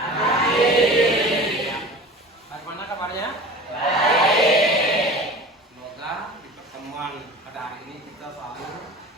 Baik. Bagaimana kabarnya? Baik. Semoga di pertemuan pada hari ini kita selalu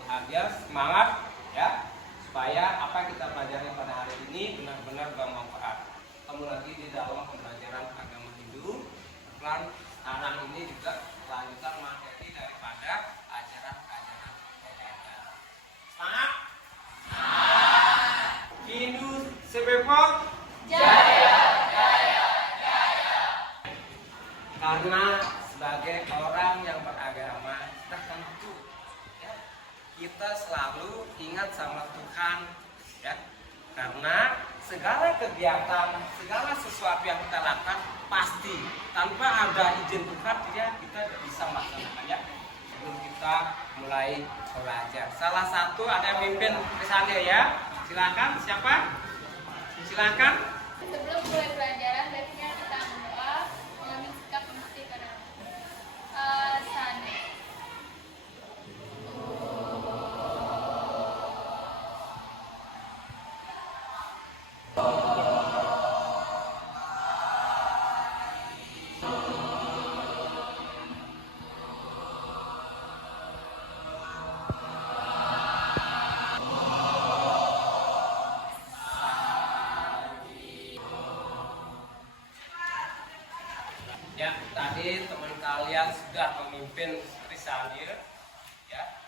bahagia, semangat, ya, supaya apa yang kita pelajari pada hari ini benar-benar bermanfaat. Ketemu lagi di dalam pembelajaran agama Hindu. Pelan sekarang ini juga lanjutan materi daripada ajaran-ajaran Vedanta. Semangat! Hindu sebepok Jaya. karena sebagai orang yang beragama tertentu, ya, kita selalu ingat sama Tuhan, ya, karena segala kegiatan, segala sesuatu yang kita lakukan pasti tanpa ada izin Tuhan kita tidak bisa melaksanakannya. Sebelum kita mulai belajar, salah satu ada yang mimpin misalnya, ya, silakan. Siapa? Silakan. Sebelum mulai pelajaran, baiknya kita berdoa mengambil sikap mengikuti pada sana. Ya, tadi teman kalian sudah memimpin seperti Sandir, ya.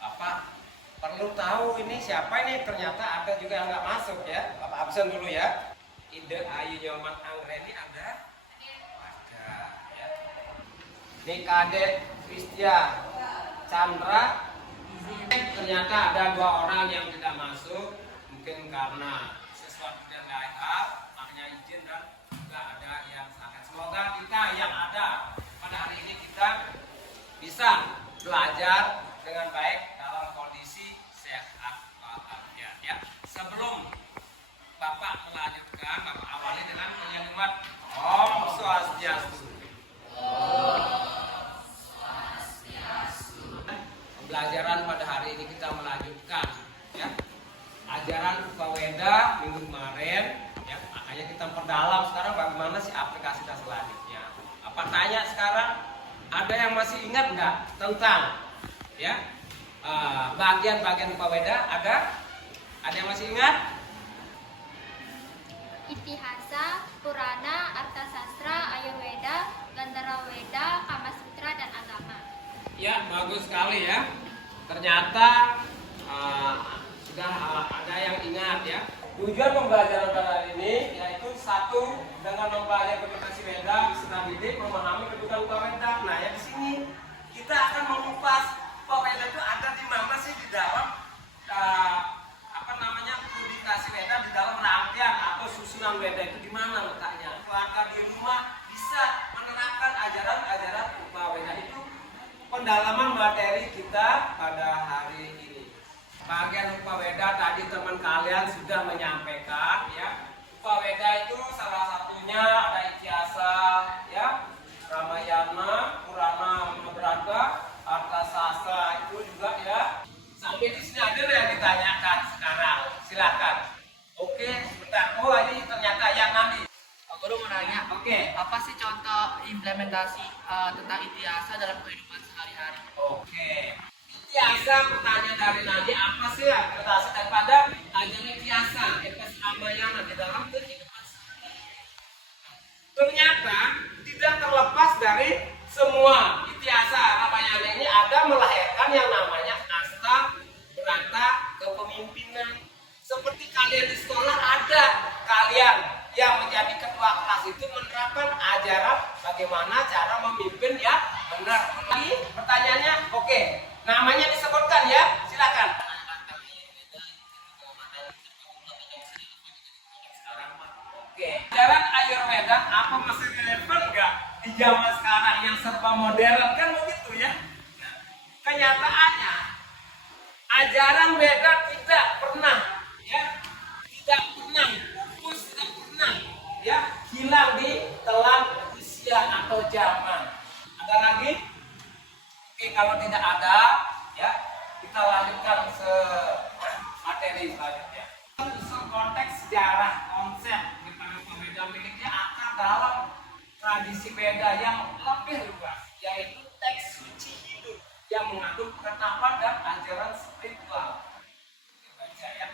Bapak perlu tahu ini siapa ini, ternyata ada juga yang nggak masuk, ya. Bapak absen dulu, ya. Ide Ayu Nyoman Anggreni ada? Ada, ya. Ini Kadek Kristia Chandra. Ternyata ada 2 orang yang tidak masuk, mungkin karena sesuatu dan lain hal, makanya izin, dan juga ada yang sakit. Semoga kita yang ada pada hari ini kita bisa belajar dengan baik dalam kondisi sehat walafiat, ya. Sebelum Bapak melanjutkan, Bapak awali dengan kalimat Om Swastiastu. Pembelajaran pada hari ini kita melanjutkan, ya, ajaran Upaweda minggu kemarin, ya, makanya kita perdalam sekarang bagaimana sih aplikasi dan selanjutnya. Apa tanya sekarang, ada yang masih ingat nggak tentang, ya, bagian-bagian Upaweda? Ada yang masih ingat? Itihasa, Purana, Arthasastra, Ayurveda, Gandharaveda, Kamasutra, dan Agama. Ya, bagus sekali, ya. Ternyata sudah ada yang ingat, ya. Tujuan pembelajaran pada hari ini yaitu satu, dengan mempelajari interpretasi Veda, bisa didik memahami kedudukan Upaweda. Nah, ya, di sini kita akan mengupas Upaweda itu ada di mana sih di dalam publikasi Veda, di dalam rangkaian atau susunan Veda itu di mana letaknya. Keluarga di rumah bisa menerapkan ajaran-ajaran Upaweda itu. Pendalaman materi kita pada hari ini. Bagian Upaweda tadi teman kalian sudah menyampaikan, ya. Upaweda itu salah satunya ada Itihasa, ya, Ramayana, Purana, Mahabharata, Arthasastra itu juga, ya. Sampai di sini ada yang ditanyakan sekarang. Silakan. Oke, sebentar. Oh, ini ternyata yang nanti. Guru mau nanya, Oke. apa sih contoh implementasi tentang Itihasa dalam kehidupan sehari-hari? Oke. Itihasa, pertanyaan dari Nadi, apa sih interpretasi daripada ajaran Itihasa, Epas Ramayana di dalam kehidupan sehari-hari? Ternyata tidak terlepas dari semua Itihasa Ramayana ini ada melahirkan yang namanya asta, berata, kepemimpinan. Seperti kalian di sekolah ada kalian yang menjadi ketua kelas itu menerapkan ajaran bagaimana cara memimpin yang benar. Lagi pertanyaannya, oke, namanya disebutkan, ya, silakan. Oke, ajaran Ayurveda apa masih relevan nggak di zaman sekarang yang serba modern, kan begitu, ya? Nah, kenyataannya ajaran Veda tidak pernah, ya, tidak pernah pupus, tidak pernah, ya, hilang di telan usia atau zaman. Ada lagi? Oke, kalau tidak ada, ya, kita lanjutkan materi selanjutnya. Usul konteks sejarah konsep yang lebih luas, yaitu teks suci hidup yang mengandung ketetapan dan ajaran spiritual. Dibaca ya.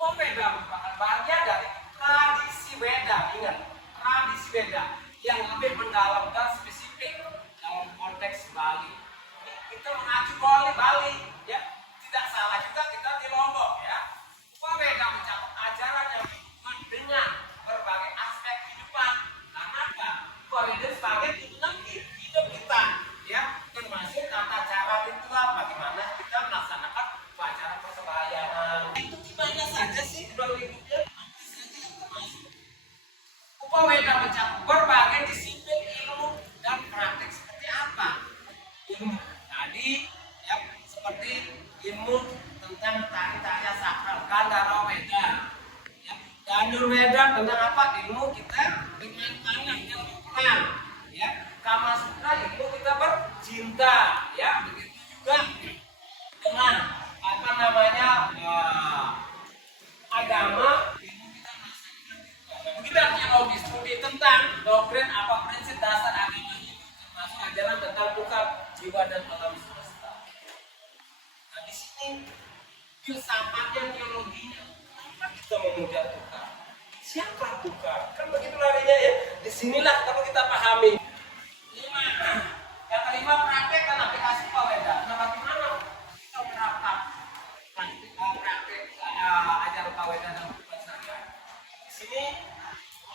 Weda merupakan bagian dari tradisi Weda, ingat, tradisi Weda yang lebih mendalam dan spesifik dalam konteks Bali. Kita mengacu Bali, ya, tidak salah juga kita di Lombok, ya. Weda mencakup ajaran yang berhubungan dengan berbagai aspek kehidupan. Karena apa? Weda sebagai tuntunan hidup kita, ya, termasuk tata cara ritual bagaimana kita melaksanakan upacara persembahyaan. Itu gimana saja sih hidupnya? Weda mencakup berbagai disiplin ilmu dan praktik seperti apa? Ilmu tadi, ya, seperti ilmu tentang tari-tarian sakral, Gandhara Weda, ya. Gandhara Weda tentang apa? Ilmu kita dengan tangan yang berperang, ya. Kama Sutra ilmu kita bercinta, ya. Begitu juga dengan apa namanya agama, ilmu kita melaksanakan ritual. Begitu artinya logis studi tentang doktrin apa prinsip dasar agama itu, termasuk ajaran tentang bukan jiwa dan alam semesta. Nah di sini filsafatnya, teologinya, kenapa kita memuja Tuhan? Siapa Tuhan? Kan begitu larinya ya. Disinilah perlu kita pahami. Yang kelima, praktek dan aplikasi Weda. Nah bagaimana kita menerapkan praktek ajaran Weda dalam kehidupan sehari-hari? Di sini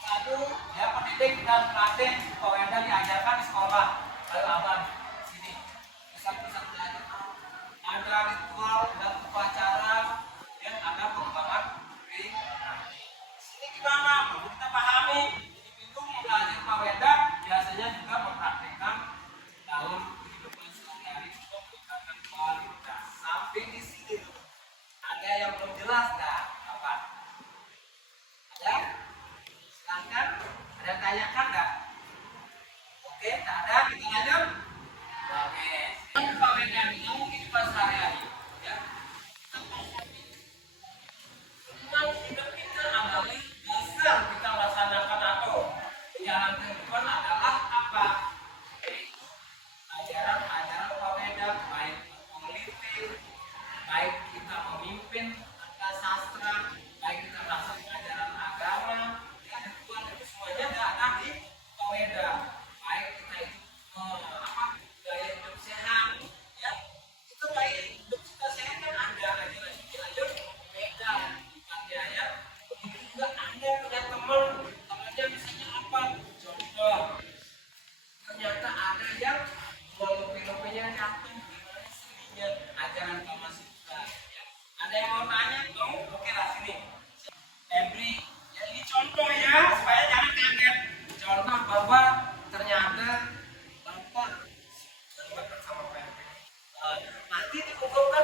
satu, ya, pendidik dan praktek Weda diajarkan di sekolah. Lalu apa? Sini pusat-pusat belajar ada ritual dan upacara yang ada pengembangan pribadi. Sini gimana? Perlu kita pahami. Itu belajar Weda biasanya juga mempraktikkan dalam kehidupan sehari-hari untuk meningkatkan kualitas. Sampai di sini ada yang belum jelas nggak? Apa? Ada? Silahkan. Ada yang tanyakan nggak? Oke, tak ada. Kita lanjut. Oke. Weda dalam kehidupan sehari-hari, ya. Tentang hidup kita adalah dasar kita laksanakan atau jalan kehidupan adalah apa? Yaitu ajaran-ajaran Weda, baik politik, baik kita memimpin angka sastra, baik kita melaksanakan ajaran agama, ya, ritual itu semuanya ada di Weda. Baik kita itu gaya hidup sehat, ya, itu gaya hidup kita sehat kan ada ajaran Weda, bukan ya. Begitu juga Anda punya temannya misalnya apa? Contoh, ternyata ada yang lebih-lebihnya nyatu gimana seninya ajaran Kama Sutra, ya. Ada yang mau tanya? Kamu oke lah sini. Every, ya ini contoh ya supaya jangan kaget. Contoh bahwa ternyata Bapak bersama PMP. Nanti dikumpulkan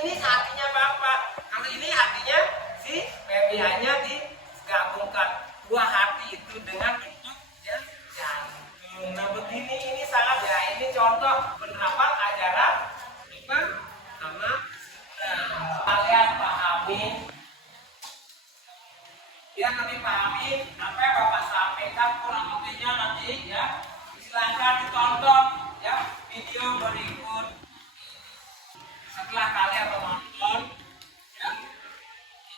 ini artinya Bapak. Kalau ini artinya si PMI-nya digabungkan. Dua hati itu dengan bentuk jantung. Nah begini ini sangat ya. Ini contoh penerapan ajaran apa? Sama kalian pahami. Biar lebih pahami apa yang Bapak sampaikan kurang lebihnya nanti ya. Silakan ditonton ya video berikut. Setelah kalian menonton, ya,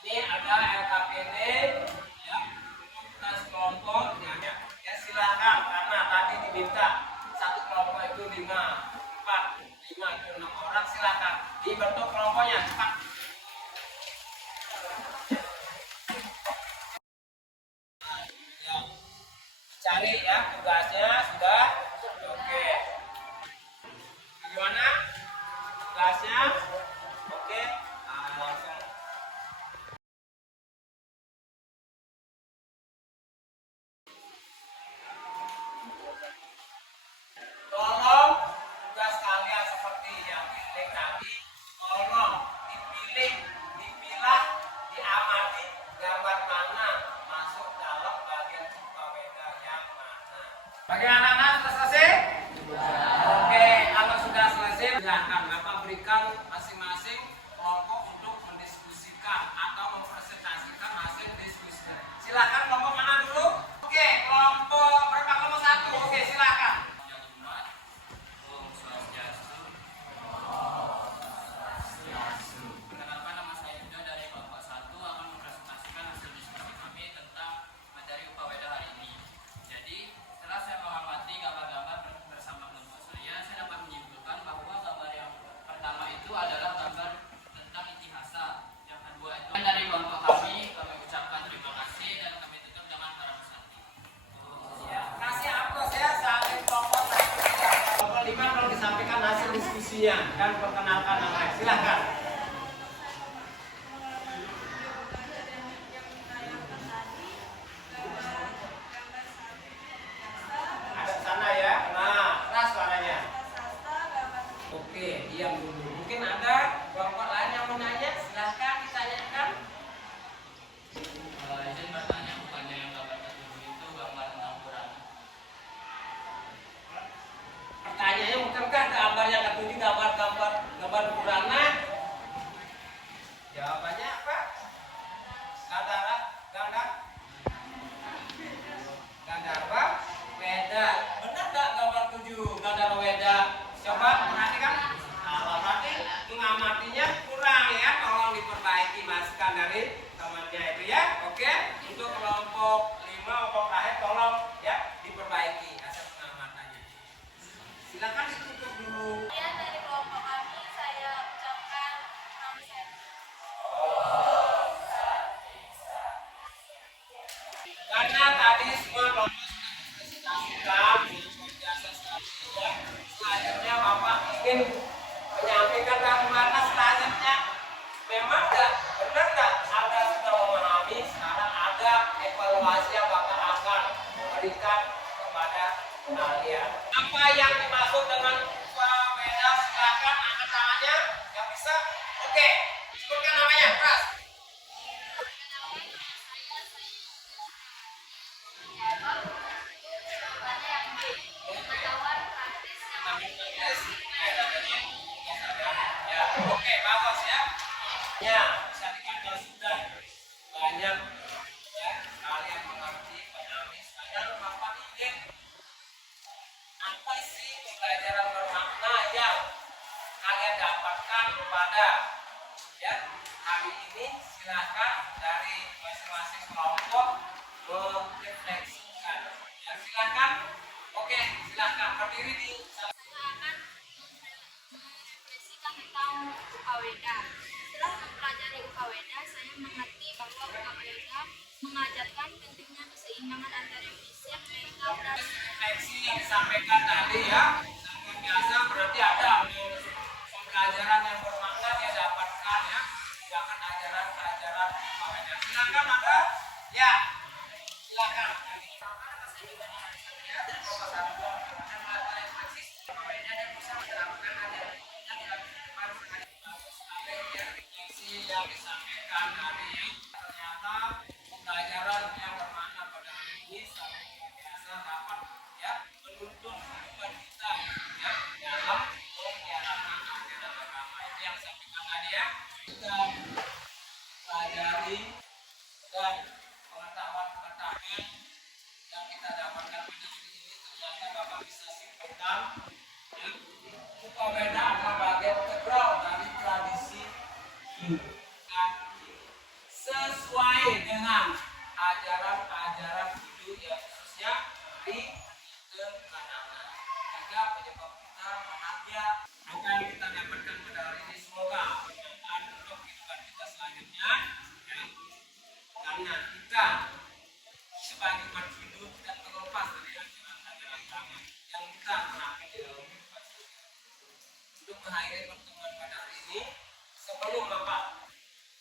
ini ada LKPD, ya, untuk tugas kelompok, ya silakan karena tadi diminta satu kelompok itu 5, 4, 5 itu 6 orang, silakan dibentuk kelompoknya cepat. Ya, cari ya tugasnya sudah, oke. Bagaimana? Tugasnya, oke, langsung. Tolong tugas kalian seperti yang pilih tadi, tolong dipilih, dipilah, diamati gambar mana masuk dalam bagian Weda yang mana. Bagi anak-anak sudah selesai? Oke, kalau sudah selesai, silakan Bapak berikan masing-masing kelompok untuk mendiskusikan atau mempresentasikan hasil diskusinya. Silakan kelompok mana dulu? Oke, kelompok berapa? Kelompok 1. Oke, silakan. isinya dan perkenalkan namanya. Silahkan. Ada sana ya. Nah, keras suaranya. Oke, diam dulu. Mungkin ada bapak lain yang mau nanya. Silahkan ditanyakan. Izin bertanya, bukannya yang gambar ketujuh itu gambar tentang Quran? Pertanyaannya bukankah gambar yang ketujuh gambar Qurana? Jawabannya apa? Ganda apa? Weda. Benar nggak gambar 7 ganda weda? Coba perhatikan. Nah, berarti mengamatinya kurang ya. Tolong diperbaiki masukan dari temannya itu ya. Oke. Untuk kelompok 5 kelompok terakhir tolong ya diperbaiki hasil pengamatannya. Silakan ditutup dulu. Ya, dari kelompok kami saya ucapkan kami saya. Karena tadi semua kelompok sudah presentasikan jasa sekali ya. Selanjutnya Bapak ingin menyampaikan bagaimana selanjutnya. Memang benar nggak Anda sudah memahami, sekarang ada evaluasi yang Bapak akan berikan kepada kalian. Apa yang dimaksud dengan beda? Silakan angkat tangannya yang bisa. Oke, sebutkan namanya, keras. Ya, oke, bagus ya. Ya, bisa dikatakan sudah banyak ya kalian mengerti pahami. Sekarang Bapak ingin apa sih pembelajaran bermakna yang kalian dapatkan pada ya hari ini? Silahkan dari masing-masing kelompok merefleksikan. Ya, silahkan. Oke, silahkan berdiri di Saya akan merefleksikan tentang UKWDA. Setelah mempelajari UKWDA, saya mengerti bahwa UKWDA mengajarkan pentingnya keseimbangan antara fisik, mental, dan refleksi yang disampaikan tadi ya sangat biasa, berarti ada pembelajaran yang bermakna dia dapatkan ya, silakan ajaran silakan ada ya silakan. Yang disampaikan tadi ya ternyata pembelajaran yang bermakna pada hari ini sangat biasa dapat ya menuntun kehidupan kita ya dalam menjalankan ajaran agama itu yang disampaikan tadi ya. Kita pelajari dan pengetahuan yang kita dapatkan pada hari ini ternyata Bapak bisa simpulkan ya UKWDA adalah bagian integral dari tradisi hidup sesuai dengan ajaran-ajaran hidup yang khususnya di ketenangan. Sehingga penyebab kita bahagia apa yang kita dapatkan pada hari ini semoga bermanfaat untuk kehidupan kita selanjutnya ya. Karena kita sebagai umat hidup tidak terlepas dari ajaran-ajaran agama yang kita terapkan di dalam kehidupan kita. Untuk mengakhiri pertemuan pada hari ini sebelum Bapak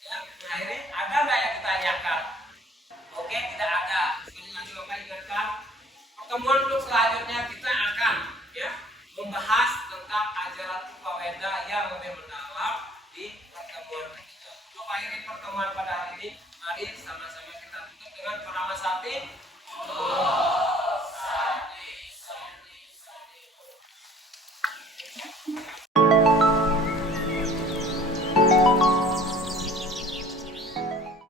ya, mengakhiri, ada nggak yang ditanyakan? Oke, tidak ada. Sekali lagi Bapak ingatkan, pertemuan untuk selanjutnya kita akan ya membahas tentang ajaran UKWDA yang lebih mendalam di pertemuan ketiga. Untuk akhiri pertemuan pada hari ini, mari sama-sama kita tutup dengan pertama sati.